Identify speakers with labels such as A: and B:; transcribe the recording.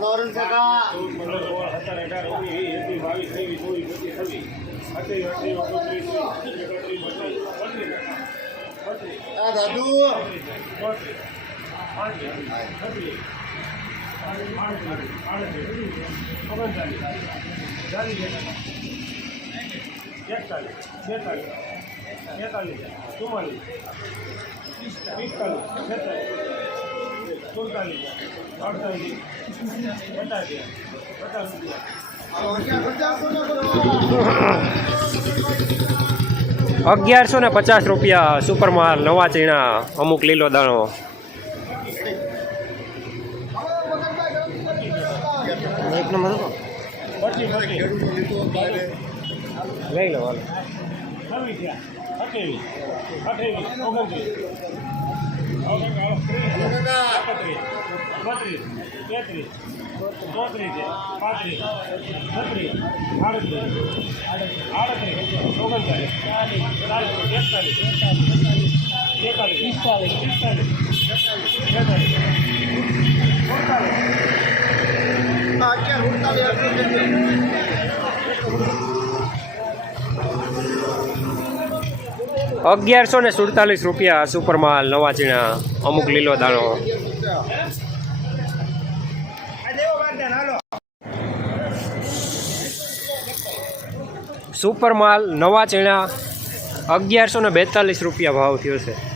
A: લોરન કાકા. આ દાદુ.
B: એકતાલીસ બેતાલીસ ચુમ્માલીસ પિસ્તાલીસ છેતાલીસ સુડતાલીસ અડતાલીસ એંતાલીસ પચાસ રૂપિયા.
C: અગિયારસો ને પચાસ રૂપિયા સુપરમાલ નવા ચીણા અમુક લીલો દાણો. એક નંબર લઈ લો હાલો.
B: અઠ્યાવીસ અઠ્યાવીસ ઓગણત્રીસ બત્રીસ તેત્રીસ ચોત્રીસ પાંત્રીસ છત્રીસ આડત્રીસ આડત્રીસ ઓગણચાલીસ ચાલીસ એકતાલીસ એકતાલીસ પિસ્તાલીસ પિસ્તાલીસ છેતાલીસ
A: અત્યારે ઉડતાલીસ
C: અગિયારસો ને સુડતાલીસ રૂપિયા સુપરમાલ, નવા ચીણા અમુક લીલો દાણો. સુપરમાલ, નવા ચીણા અગિયારસો ને બેતાલીસ રૂપિયા ભાવ થયો છે.